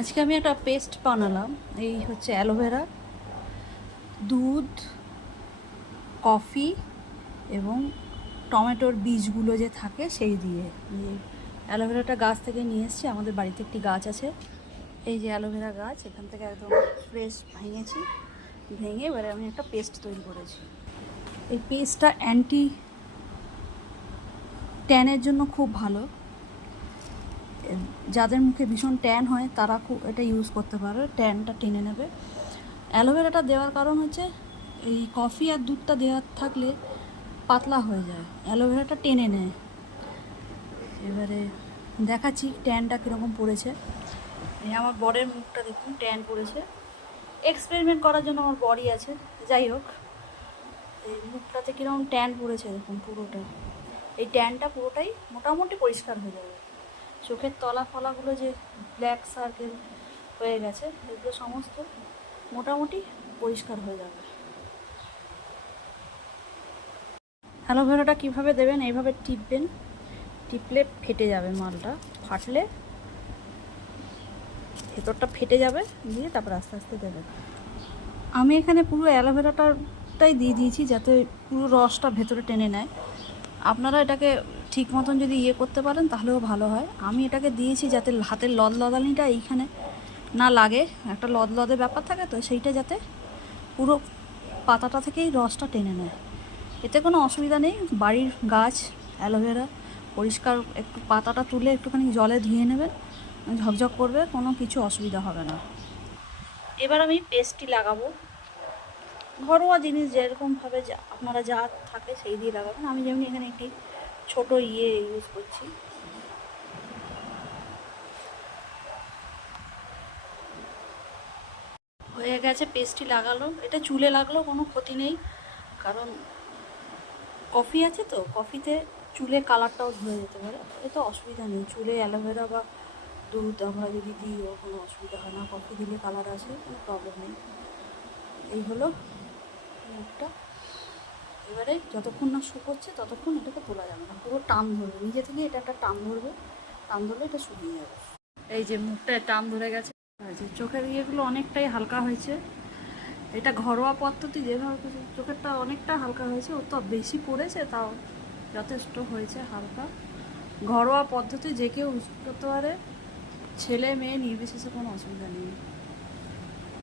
আজকে আমি একটা পেস্ট বানালাম, এই হচ্ছে অ্যালোভেরা দুধ, কফি এবং টমেটোর বীজগুলো যে থাকে সেই দিয়ে। অ্যালোভেরাটা গাছ থেকে নিয়ে এসেছি, আমাদের বাড়িতে একটি গাছ আছে। এই যে অ্যালোভেরা গাছ, এখান থেকে একদম ফ্রেশ ভেঙেছি, ভেঙে এবারে আমি একটা পেস্ট তৈরি করেছি। এই পেস্টটা অ্যান্টি ট্যানের জন্য খুব ভালো। যাদের মুখে ভীষণ ট্যান হয়, তারা খুব এটা ইউজ করতে পারে ট্যানটা টেনে নেবে। অ্যালোভেরাটা দেওয়ার কারণ হচ্ছে, এই কফি আর দুধটা দেওয়ার থাকলে পাতলা হয়ে যায়, অ্যালোভেরাটা টেনে নেয়। এবারে দেখাচ্ছি ট্যানটা কীরকম পড়েছে। এই আমার বরের মুখটা দেখুন ট্যান পড়েছে। এক্সপেরিমেন্ট করার জন্য আমার বডি আছে, যাই হোক। এই মুখটাতে কীরকম ট্যান পড়েছে, দেখুন পুরোটা। এই ট্যানটা পুরোটাই মোটামুটি পরিষ্কার হয়ে যাবে। চোখের তলা ফলাগুলো যে ব্ল্যাক সার্কেল হয়ে গেছে, এগুলো সমস্ত মোটামুটি পরিষ্কার হয়ে যাবে। অ্যালোভেরাটা কীভাবে দেবেন? এইভাবে টিপবেন। টিপলে ফেটে যাবে মালটা। ফাটলে ভেতরটা ফেটে যাবে, দিয়ে তারপর আস্তে আস্তে দেবেন। আমি এখানে পুরো অ্যালোভেরাটাটাই দিয়ে দিয়েছি যাতে পুরো রসটা ভেতরে টেনে নেয়। আপনারা এটাকে ঠিক মতন যদি ইয়ে করতে পারেন, তাহলেও ভালো হয়। আমি এটাকে দিয়েছি যাতে হাতের লদ লদানিটা এইখানে না লাগে। একটা লদ লদে ব্যাপার থাকে তো, সেইটা যাতে পুরো পাতাটা থেকেই রসটা টেনে নেয়। এতে কোনো অসুবিধা নেই। বাড়ির গাছ, অ্যালোভেরা পরিষ্কার, একটু পাতাটা তুলে একটুখানি জলে ধুয়ে নেবেন। ঝকঝক করবে, কোনো কিছু অসুবিধা হবে না। এবার আমি পেস্টটি লাগাবো। ঘরোয়া জিনিস যেরকমভাবে যা, আপনারা যা থাকে সেই দিয়ে লাগাবেন। আমি যেমনি এখানে একটি ছোট ইয়ে ইউজ করছি। হয়ে গেছে পেস্টটি লাগালো। এটা চুলে লাগল কোনো ক্ষতি নেই, কারণ কফি আছে তো কফিতে চুলে কালারটাও ধরে যেতে পারে। এতে অসুবিধা নেই, চুলে অ্যালোভেরা বা দুধ আমরা যদি দিই, ও কোনো অসুবিধা হয় না। কফি দিলে কালার আসে, কোনো প্রবলেম নেই। এই হলো মুখটা এবারে যতক্ষণ না শুকোচ্ছে ততক্ষণ এটাকে তোলা যাবে না। পুরো টান ধরবে। নিজে থেকে এটা একটা টান ধরবে। টান ধরলে এটা শুকিয়ে যাবে। এই যে মুখটায় টান ধরে গেছে। চোখের ইয়েগুলো অনেকটাই হালকা হয়েছে। এটা ঘরোয়া পদ্ধতি যেভাবে চোখেরটা অনেকটা হালকা হয়েছে, ও তো বেশি পড়েছে তাও যথেষ্ট হয়েছে হালকা। ঘরোয়া পদ্ধতি যে কেউ করতে পারে। ছেলে, মেয়ে নির্বিশেষে কোনো অসুবিধা নেই।